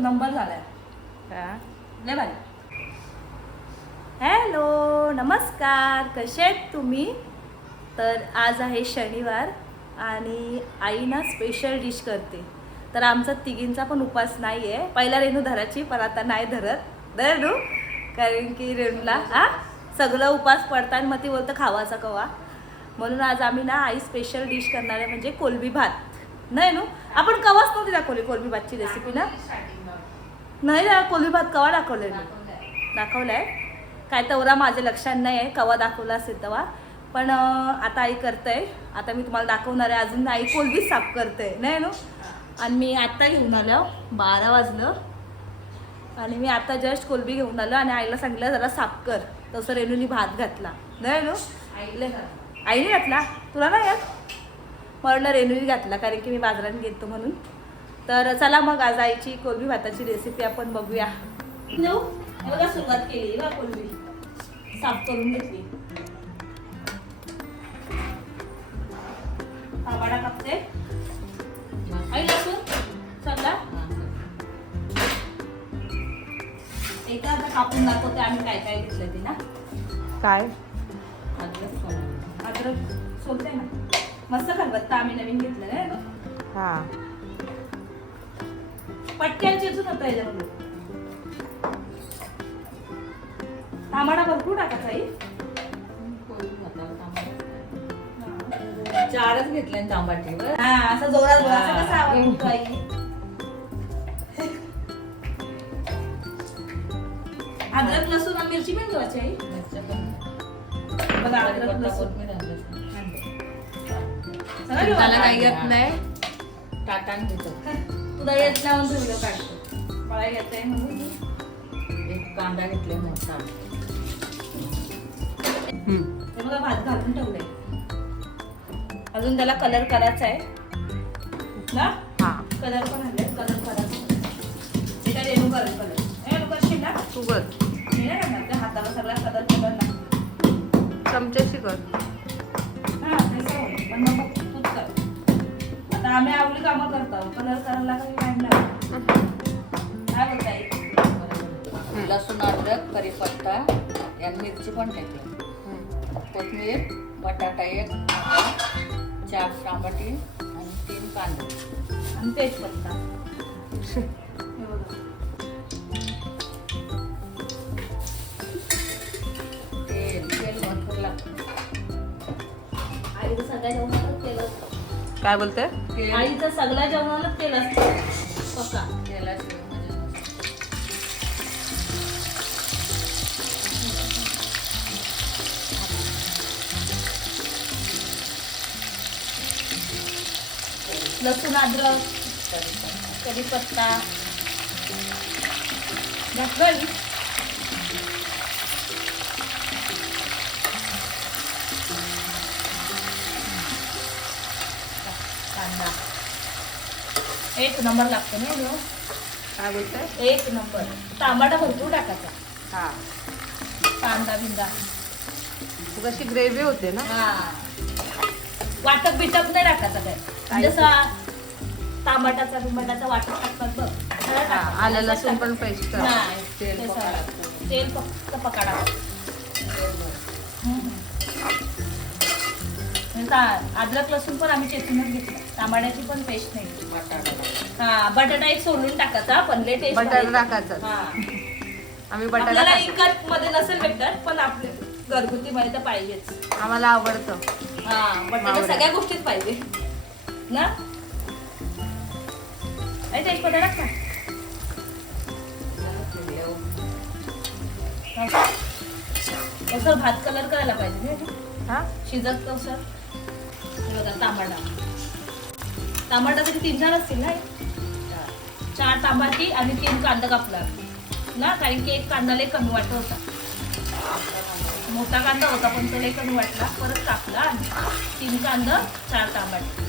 Number झालाय. लय भारी. हॅलो नमस्कार. कसे आहेत तुम्ही? तर आज आहे शनिवार आणि आई ना स्पेशल डिश करते. तर आमचा तिघींचा पण उपास नाही आहे पहिला रेणू धराची पण आता नाही धरत. धर रेणू कारण की रेणूला हा? सगळं उपास पडतात मग ती बोलतं खावाचा कवा. म्हणून आज आम्ही ना आई स्पेशल डिश करणार आहे म्हणजे कोलबी भात. नाही नू? आपण कवाच नव्हती दाखवली कोलबी भातची रेसिपी ना? नाही ना कोलबी भात कवा दाखवलंय मी? दाखवलाय? काय तेवढा माझ्या लक्षात नाही आहे कवा दाखवला असेल तेव्हा. पण आता आई करतंय. आता मी तुम्हाला दाखवणार आहे अजून आई कोलबी साफ करते नाही ना आणि मी आत्ता घेऊन आलो बारा वाजलं. आणि मी आता जस्ट कोलबी घेऊन आलो आणि आईला सांगितलं जरा साफ कर. तसं रेणूनी भात घातला. नाही नो आईने घातला. तुला नाही येत म्हणलं रेणूनी घातला कारण की मी बाजारात घेतो म्हणून. तर चला मग आज आईची कोलबी भाताची रेसिपी आपण बघूया. हे बघा सुरुवात केली. बघा कोलबी साफ करून घेतली. टमाटा कापते. आई लसूण? सगळा एका आता कापून दाखवते आम्ही काय काय घेतलं ते ना. काय? अद्रक सोलते. ना. मस्त खलबत्ता आम्ही नवीन घेतलेला आहे ना हा. पटक्यान चिचून होतं याच्यामध्ये टमाटा भरपूर टाकायचा आई चारच घेतले तांबाटे बरं. हा असं जोरात बोला. असं आई अद्रक लसूण आणि मिरची पण घेवायची आई. बघा अद्रक लसूण. सगळं घेऊ. काही येत नाही. ताटान घेतो. तुला येत नाही म्हणून व्हिडिओ काढतो. मला येत आहे म्हणून एक कांदा घेतले मोठा. हे बघा भात घालून ठेवलंय. अजून त्याला कलर करायचा आहे. ना? हा. कलर पण आणले कलर करायचा ते काय रेणू कलर कलर हे रेणू करशील ना. तू कर मी नाही करणार हाताला सगळा कलर कलर ना चमच्याशी कर. हा. पण मग आता आम्ही आवडी कामं करतो. कलर करायला काही टाइम नाही. काय बोलताय? लसूण अद्रक कढीपत्ता या मिरची पण टाकली कोथिंबीर बटाटा एक चार टमाटी आणि तीन कांदे. आणि तेजपत्ता. तेल तेल भरपूर लागतं. आईचं सगळ्या जेवणाला तेल असतं काय बोलते? तेल सगळ्या जेवणाला तेल असतं. तेलाशिवाय लसूण अद्रक कढीपत्ता. कढीपत्ता एक नंबर लागतो ना ह्यो? काय बोलते एक नंबर. टमाटा भरपूर टाकायचा. हा. कांदा बिंदा. कशी ग्रेव्ही होते ना? हा. वाटप बिटप नाही टाकायचा काय? जसा टमाटाचा बिमाटाचा वाटप टाकतात बघ. हा. आलं लसूण पण पेस्ट नाही, तेल. तेल फक्त पकाडा तेल भर. अद्रक लसूण पण आम्ही चेचूनच घेतलं. टमाट्याची पण पेस्ट नाही. बटाटा. हा बटाटा एक सोडून टाकायचा पण लय टेस्ट बटाटा टाकायचा. हा. आम्ही बटाटा. इकत मध्ये नसेल भेटत पण आपले घरगुती मध्ये तर पाहिजेच. आम्हाला आवडतं. हा बटाटा. सगळ्या गोष्टीत पाहिजे. ना? टेस्ट बटाटा. कसं भात कलर करायला पाहिजे ना? हा? शिजत कसं? हे बघा टमाटा टमाटा तरी तीन चार असतील ना? चार टमाटी आणि तीन कांदा कापला ना? कारण की एक कांदा लय कमी वाटत होता. मोठा कांदा होता पण तो लय कमी वाटला परत कापला आणि तीन कांदा चार टमाटे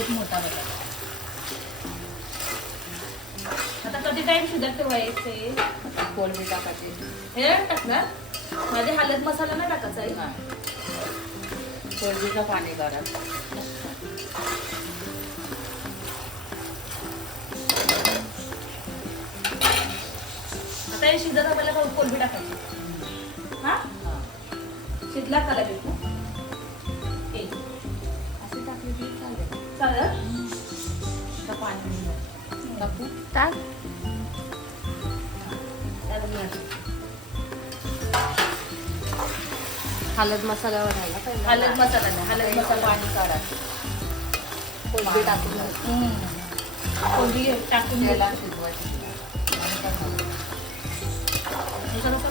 एक मोठा बटाटा आता कधी टाइम शिजत ठेवायचे? कोलबी टाकायची. हे टाकणार माझे हळद मसाला नाही टाकायचा आहे. कोळबीचं पाणी करा आता हे शिजत आपल्याला कोळबी टाकायची. हा? शिजला का लगेच? असे टाकली की चालेल. चालेल? पाणी टाक. हळद मसाला पाहिजे हळद मसाला नाही मसाला पाणी काढा. कोलबी टाकून. कोलबी टाकून द्यायला शिजवायची.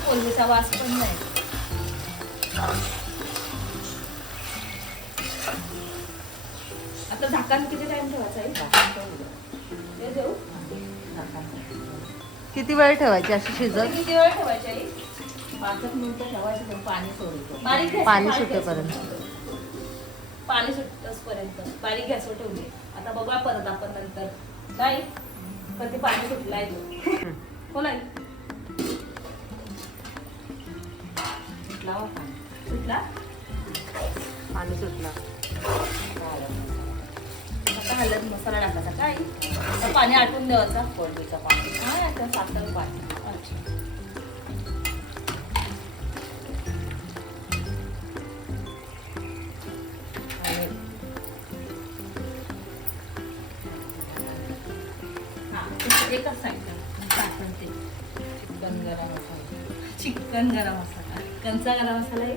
कोलबीचा वास पण नाही आता झाकण किती टाइम ठेवायचा आहे. हे देऊ. किती वेळ ठेवायची अशी शिजत? किती वेळ ठेवायची आई? पाच एक मिनिटं ठेवायचं पण पाणी सोडतो. बारीक पाणी सुटेपर्यंत. पाणी सुटतपर्यंत बारीक गॅसवर ठेवली आता बघूया परत आपण नंतर. नाही कधी पाणी सुटलाय. तो हो नाही लावा पाणी. सुटला? पाणी सुटलं. आता हळद मसाला टाकायचा काय? आता पाणी आटून द्यायचा. कोलबीचं पाणी. हा आता साखर पाणी. एकच सांगितलं साखर ते चिकन गरम मसाला. चिकन गरम मसाला. चिकनचा गरम मसाला आहे?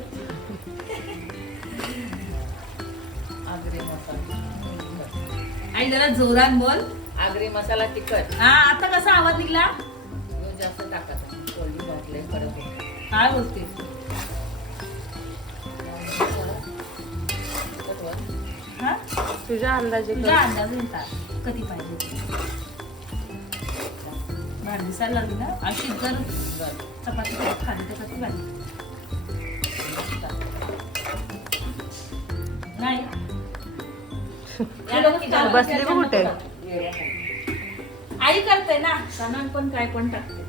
आगरी मसाला. आणि जरा जोरात बोल. आगरी मसाला तिखट. हा आता कसा आवाज निघला? जास्त टाकायचा कोलबी घातले होते. काय बोलते. हा? तुझ्या अंदाजे तुझ्या. अंदाज कधी पाहिजे? दिसायला लागली ना अशी जर. चपाती खाली तर कधी भारी नाही. बसली कुठे? आई करते ना. सणात पण काय पण टाकते.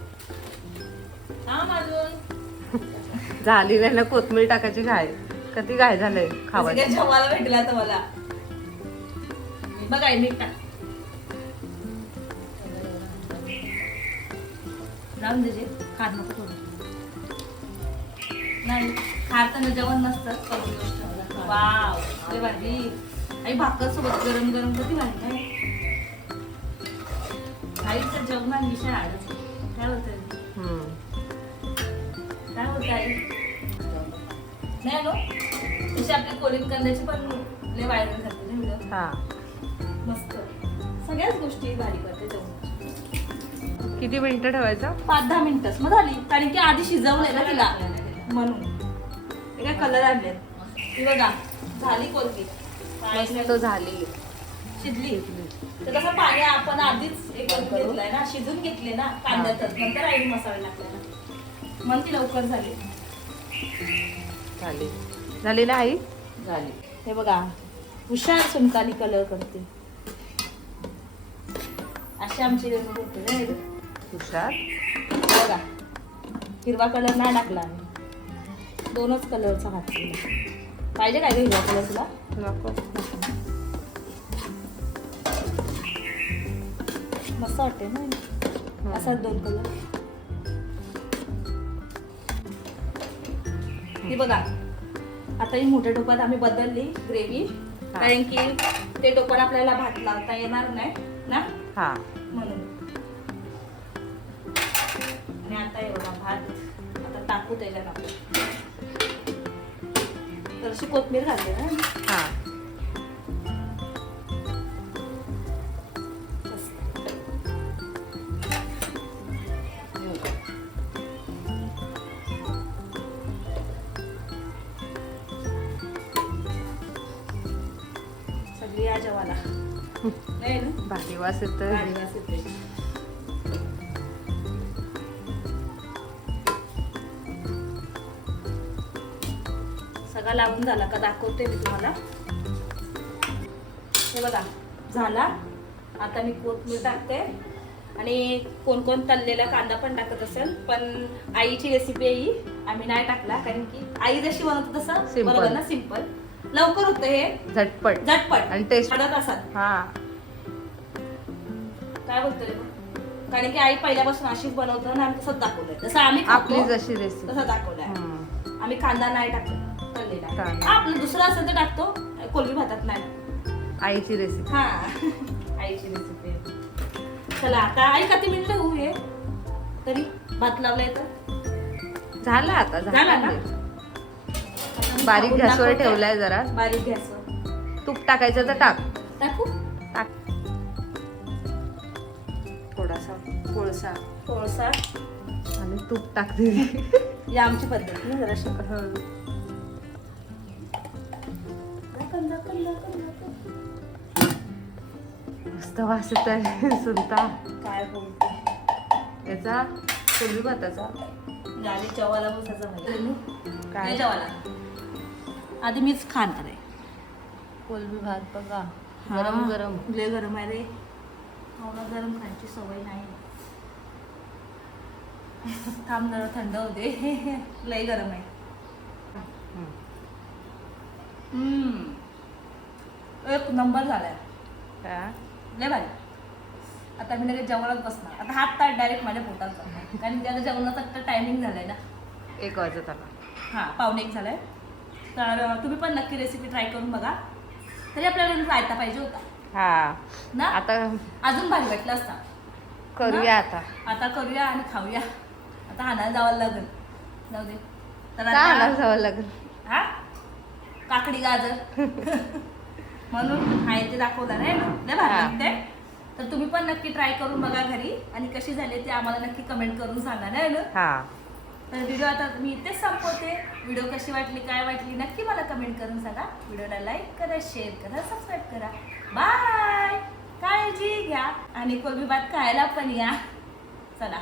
हा माझून झाली नाही ना कोथमीर टाकायची घाय कधी घाय झालंय जेवायला भेटला तर मला. बघ मीठ टाक जाऊन दे जे खात नको थोडं नाही खाताना जेवण नसतं गोष्ट. वाव लय भारी आई भाकर सोबत गरम गरम किती भारी काय आईचं जेवणात विषय आडच काय हम्म. काय बोलते आई? नाही नो तशी आपली कोलिंग करण्याची पण लय व्हायरल झाली ना हा. मस्त. सगळ्याच गोष्टी भारी करते जेवणाची किती मिनिटं ठेवायचं? पाच दहा मिनिटच मग झाली. कारण की आधी शिजवलंय ना तिला. म्हणून. हे काय कलर आणले ती बघा. झाली मस्त झाली. शिजली. तर कसं पाणी आपण आधीच एक घेतलंय ना. शिजून घेतले ना कांद्यातच. नंतर आई मसाला टाकला ना. म्हणून ती लवकर झाली. झाली. झाली ना आई? झाली. हे बघा. हुशार सुनकाली कलर करते. अशी आमची होते रे हुशार हे बघा हिरवा कलर नाही टाकला आम्ही. दोनच कलरचा घातलेला पाहिजे काय ग हिरवा कलर तुला? नको. मस्त वाटते ना? असा दोन कलर ही बघा आता ही मोठ्या टोपात आम्ही बदलली ग्रेव्ही कारण की ते टोपात आपल्याला भात लावता येणार नाही ना? हा. टाकू त्याच्यात आपण थोडीशी कोथमीर घालते ना. हा. सगळी या जेवाला नाही ना? भारी वास येते. सगळा लावून झाला का दाखवते मी तुम्हाला. हे बघा झाला. आता मी कोथमीर टाकते. आणि कोण कोण तळलेला कांदा पण टाकत असेल पण आईची रेसिपी ही. आम्ही नाही टाकला कारण की आई जशी बनवतो तसं. बरोबर ना? सिंपल लवकर होतं हे. झटपट. झटपट. आणि. हळद असाल हा. काय बोलतोय कारण की आई पहिल्यापासून अशीच बनवतो आणि आम्ही तसंच दाखवलंय जसं आम्ही आपली जशी रेसिपी तसं दाखवलंय आम्ही कांदा नाही टाकत. आपलं दुसरं असेल तर टाकतो. कोलबी भातात नाही. आईची रेसिपी हा. आईची रेसिपी चला आता आई किती मिनिटं होऊ ये तरी भात लावलाय तर. झालं आता झाला झालं ना? बारीक गॅसवर. ठेवलाय जरा. बारीक गॅसवर. तूप टाकायचं तर टाक. टाकू? टाक. थोडासा कोळसा. कोळसा. आणि तूप टाकते ही आमची पद्धत ना जराशी दाखव, मस्त वास येत आहे सुलता काय बोलते? याचा कोलबी भाताचा. गाडी चवाला बसायचा काय? काय? चवाला. आधी मीच खाणार आहे कोलबी भात बघा. गरम गरम. लय गरम आहे रे. मला गरम खायची सवय नाही. थांब जरा थंड होते लय गरम आहे. हम्म. एक नंबर झालाय. हा. लय भारी. आता मी लगेच जेवणात बसणार. आता हात ताट डायरेक्ट माझ्या पोटात जाणार कारण आता जेवणाचा आता टायमिंग झालाय ना. एक वाजत आला. हां पावणे एक झालाय. तर अं, तुम्ही पण नक्की रेसिपी ट्राय करून बघा. तरी आपल्याला रायता पाहिजे होता. हा. ना? आता अजून भारी वाटलं असता. करूया आता. आता करूया आणि खाऊया. आता आणायला जावं लागेल. जाऊ दे. तर का आता जावं लागेल? हा? काकडी गाजर. म्हणून आहे ते दाखवलं नाही ना? भारी हा. तर तुम्ही पण नक्की ट्राय करून बघा घरी. आणि कशी झाली ते आम्हाला नक्की कमेंट करून सांगा नाही ना? हा. तर व्हिडिओ आता मी इथेच संपवते. व्हिडिओ कशी वाटली काय वाटली नक्की मला कमेंट करून सांगा. व्हिडिओला लाईक करा शेअर करा सबस्क्राईब करा. बाय काळजी घ्या. आणि कोलबी भात खायला पण या. चला.